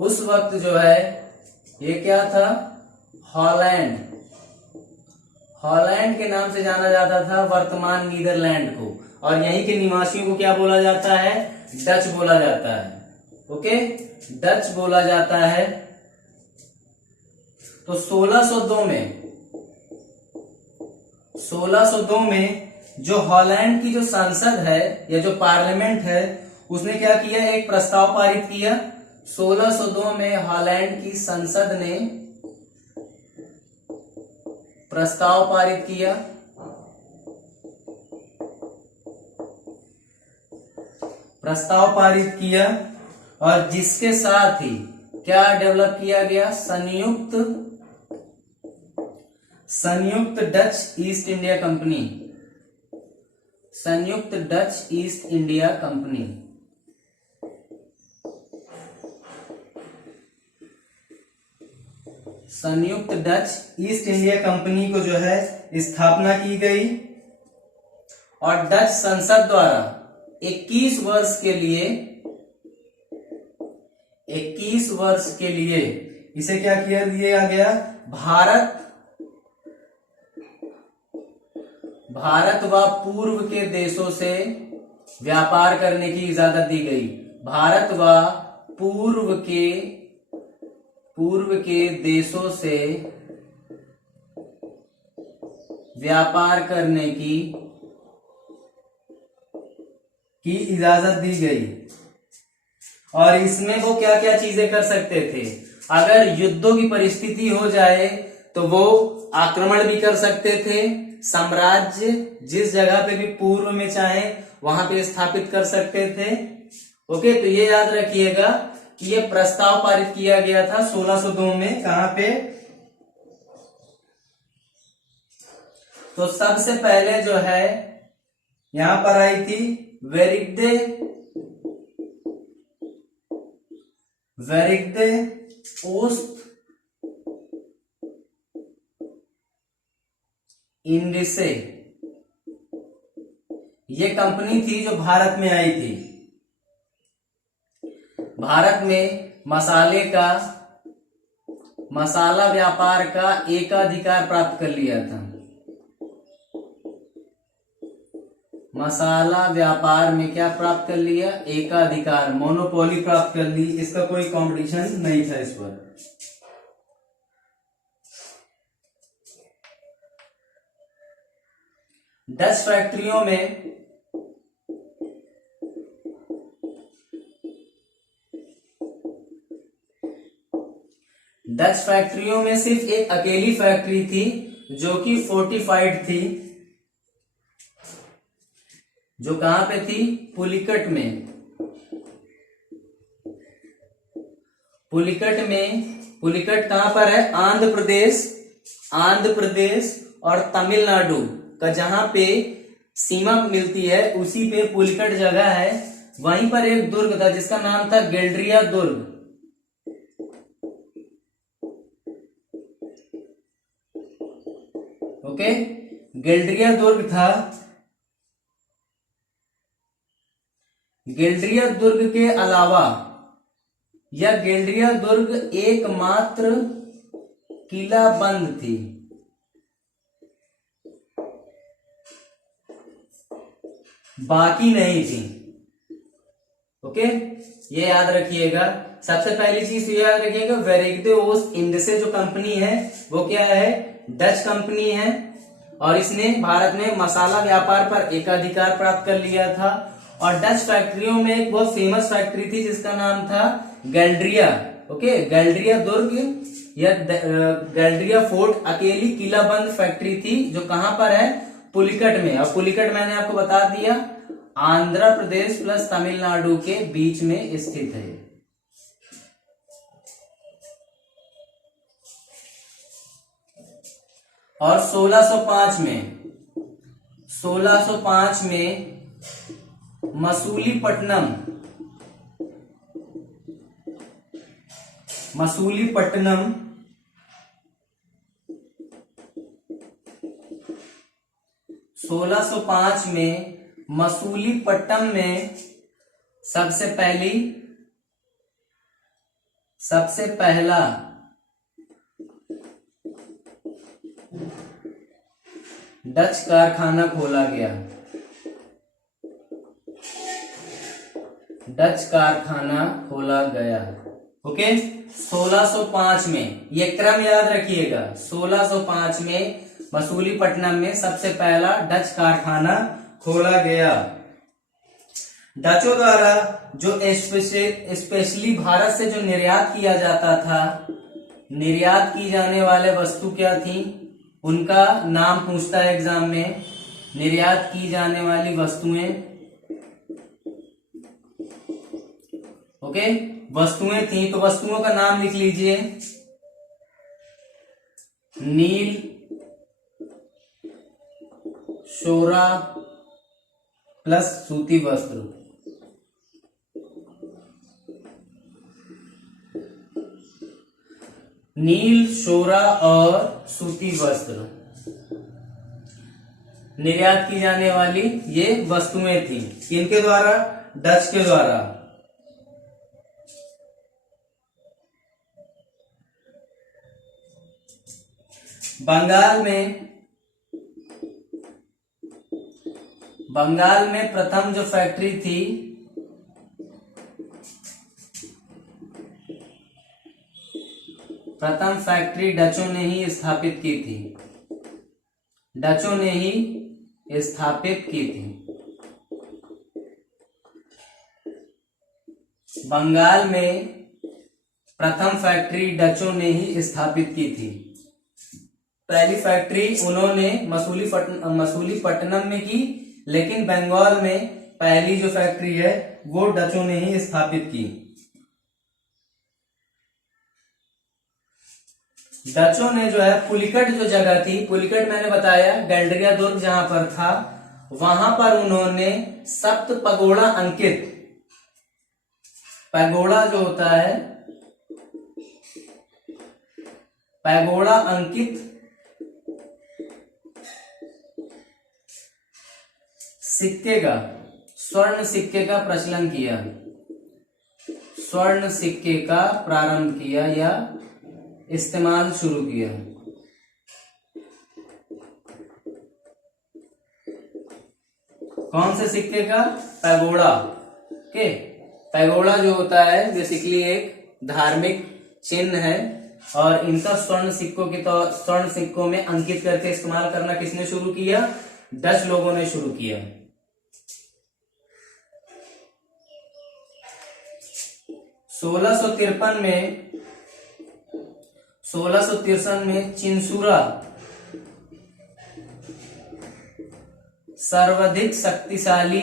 उस वक्त जो है ये क्या था, हॉलैंड, हॉलैंड के नाम से जाना जाता था वर्तमान नीदरलैंड को, और यहीं के निवासियों को क्या बोला जाता है, डच बोला जाता है। ओके, डच बोला जाता है। तो 1602 में जो हॉलैंड की जो संसद है या जो पार्लियामेंट है उसने क्या किया, एक प्रस्ताव पारित किया। 1602 में हॉलैंड की संसद ने प्रस्ताव पारित किया। प्रस्ताव पारित किया और जिसके साथ ही क्या डेवलप किया गया, संयुक्त डच ईस्ट इंडिया कंपनी, संयुक्त डच ईस्ट इंडिया कंपनी। संयुक्त डच ईस्ट इंडिया कंपनी को जो है स्थापना की गई और डच संसद द्वारा 21 वर्ष के लिए इसे क्या किया दिया गया, भारत व पूर्व के देशों से व्यापार करने की इजाजत दी गई। भारत व पूर्व के देशों से व्यापार करने की इजाजत दी गई। और इसमें वो क्या क्या चीजें कर सकते थे, अगर युद्धों की परिस्थिति हो जाए तो वो आक्रमण भी कर सकते थे, साम्राज्य जिस जगह पे भी पूर्व में चाहे वहां पे स्थापित कर सकते थे। ओके, तो ये याद रखिएगा कि ये प्रस्ताव पारित किया गया था 1602 में, कहां पे, तो सबसे पहले जो है यहां पर आई थी वेरिग्दे ओस्ट इंडिसे, ये कंपनी थी जो भारत में आई थी। भारत में मसाला व्यापार का एकाधिकार प्राप्त कर लिया था। मसाला व्यापार में क्या प्राप्त कर लिया, एकाधिकार, मोनोपोली प्राप्त कर ली, इसका कोई कंपटीशन नहीं था इस पर। डच फैक्ट्रियों में सिर्फ एक अकेली फैक्ट्री थी जो कि फोर्टिफाइड थी, जो कहां पे थी, पुलिकट में। पुलिकट कहां पर है, आंध्र प्रदेश और तमिलनाडु का जहां पे सीमा मिलती है उसी पे पुलिकट जगह है। वहीं पर एक दुर्ग था जिसका नाम था गेल्ड्रिया दुर्ग। ओके, गेल्ड्रिया दुर्ग था। गेल्ड्रिया दुर्ग के अलावा यह गेल्ड्रिया दुर्ग एकमात्र किला बंद थी। बाकी नहीं थी। ओके, ये याद रखिएगा। सबसे पहली चीज ये याद रखिएगा, वेरिग्दे ओस्ट इंडिसे जो कंपनी है वो क्या है, डच कंपनी है और इसने भारत में मसाला व्यापार पर एकाधिकार प्राप्त कर लिया था। और डच फैक्ट्रियों में एक बहुत फेमस फैक्ट्री थी जिसका नाम था गेल्ड्रिया। ओके, गेल्ड्रिया दुर्ग या गेल्ड्रिया फोर्ट अकेली किला बंद फैक्ट्री थी जो कहां पर है, पुलिकट में। और पुलिकट मैंने आपको बता दिया आंध्र प्रदेश प्लस तमिलनाडु के बीच में स्थित है। और 1605 में मसूलीपट्टनम 1605 में मसूलीपट्टनम में सबसे पहली सबसे पहला डच कारखाना खोला गया। डच कारखाना खोला गया। ओके, 1605 में, ये क्रम याद रखिएगा, 1605 में मसूलीपट्टनम में सबसे पहला डच कारखाना खोला गया। डचों द्वारा जो स्पेशली भारत से जो निर्यात किया जाता था, निर्यात की जाने वाले वस्तु क्या थी, उनका नाम पूछता है एग्जाम में। निर्यात की जाने वाली वस्तुएं, ओके, वस्तुएं थी, तो वस्तुओं का नाम लिख लीजिए। नील, शोरा प्लस सूती वस्त्र। नील, शोरा और सूती वस्त्र निर्यात की जाने वाली ये वस्तुएं थी। किनके द्वारा? डच के द्वारा। बंगाल में प्रथम जो फैक्ट्री थी, प्रथम फैक्ट्री डचों ने ही स्थापित की थी। डचों ने ही स्थापित की थी। बंगाल में प्रथम फैक्ट्री डचों ने ही स्थापित की थी। पहली फैक्ट्री उन्होंने मसूलीपट्टनम में की, लेकिन बंगाल में पहली जो फैक्ट्री है वो डचों ने ही स्थापित की। डचों ने जो है पुलिकट जो जगह थी, पुलिकट मैंने बताया गैलरिया दुर्ग जहां पर था, वहां पर उन्होंने सप्त पगोड़ा अंकित, पैगोड़ा जो होता है, पैगोड़ा अंकित सिक्के का, स्वर्ण सिक्के का प्रचलन किया, स्वर्ण सिक्के का प्रारंभ किया या इस्तेमाल शुरू किया। कौन से सिक्के का? पैगोड़ा के। पैगोड़ा जो होता है बेसिकली एक धार्मिक चिन्ह है, और इनका स्वर्ण सिक्कों में अंकित करके इस्तेमाल करना किसने शुरू किया? डच लोगों ने शुरू किया। 1653 में चिंसूरा सर्वाधिक शक्तिशाली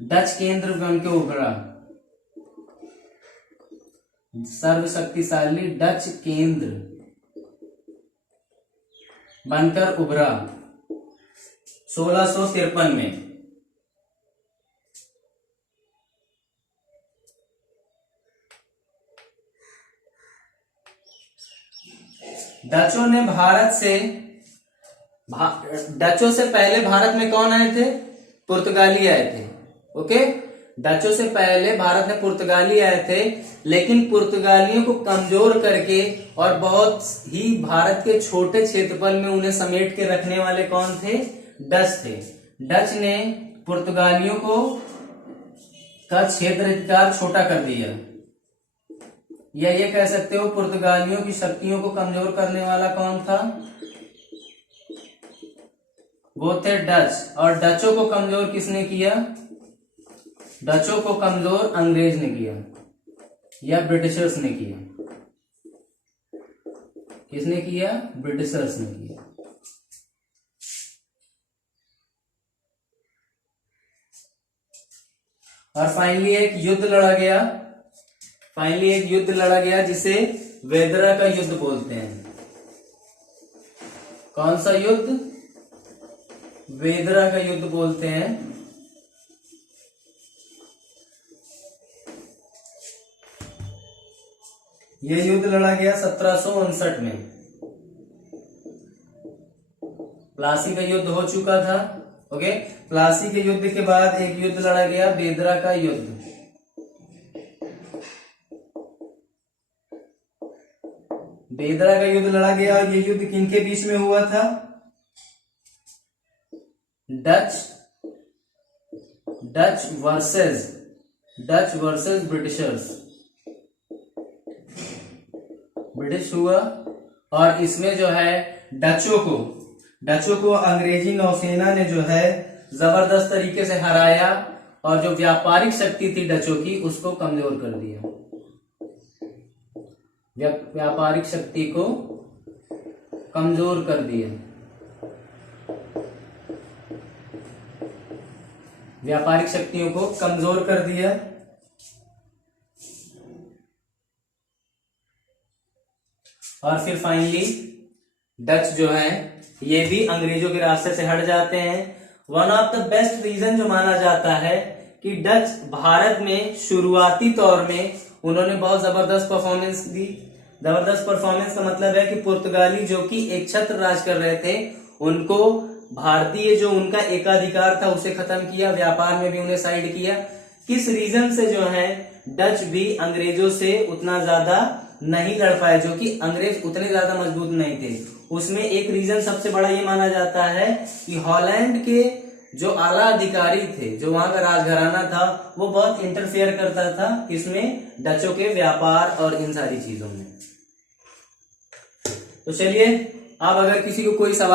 डच केंद्र बन के उभरा। सर्वशक्तिशाली डच केंद्र बनकर उभरा 1653 में। डचों से पहले भारत में कौन आए थे? पुर्तगाली आए थे। ओके, डचों से पहले भारत में पुर्तगाली आए थे, लेकिन पुर्तगालियों को कमजोर करके और बहुत ही भारत के छोटे क्षेत्रफल में उन्हें समेट के रखने वाले कौन थे? डच थे। डच ने पुर्तगालियों का क्षेत्राधिकार छोटा कर दिया, या ये कह सकते हो पुर्तगालियों की शक्तियों को कमजोर करने वाला कौन था? वो थे डच। और डचों को कमजोर किसने किया? डचों को कमजोर अंग्रेज ने किया या ब्रिटिशर्स ने किया। किसने किया? ब्रिटिशर्स ने किया। और फाइनली एक युद्ध लड़ा गया जिसे वेदरा का युद्ध बोलते हैं। कौन सा युद्ध? वेदरा का युद्ध बोलते हैं। यह युद्ध लड़ा गया 1759 में। प्लासी का युद्ध हो चुका था, ओके, प्लासी के युद्ध के बाद एक युद्ध लड़ा गया, बेदरा का युद्ध। बेदरा का युद्ध लड़ा गया और ये युद्ध किनके बीच में हुआ था? Dutch versus Britishers. ब्रिटिश हुआ और इसमें जो है डचों को अंग्रेजी नौसेना ने जो है जबरदस्त तरीके से हराया और जो व्यापारिक शक्ति थी डचों की उसको कमजोर कर दिया। व्यापारिक शक्ति को कमजोर कर दिया। व्यापारिक शक्तियों को कमजोर कर दिया। और फिर फाइनली डच जो है ये भी अंग्रेजों के रास्ते से हट जाते हैं। One of the best reason जो माना जाता है कि डच भारत में शुरुआती तौर में उन्होंने बहुत जबरदस्त परफॉर्मेंस दी। जबरदस्त परफॉर्मेंस का मतलब है कि पुर्तगाली जो कि एक छत्र राज कर रहे थे उनको भारतीय जो उनका एकाधिकार था उसे खत्म किया, व्यापार में भी उन्हें साइड किया। किस रीजन से जो है डच भी अंग्रेजों से उतना ज्यादा नहीं लड़ पाए, जो कि अंग्रेज उतने ज्यादा मजबूत नहीं थे। उसमें एक रीजन सबसे बड़ा ये माना जाता है कि हॉलैंड के जो आला अधिकारी थे, जो वहां का राजघराना था, वो बहुत इंटरफेयर करता था इसमें डचों के व्यापार और इन सारी चीजों में। तो चलिए अब अगर किसी को कोई सवाल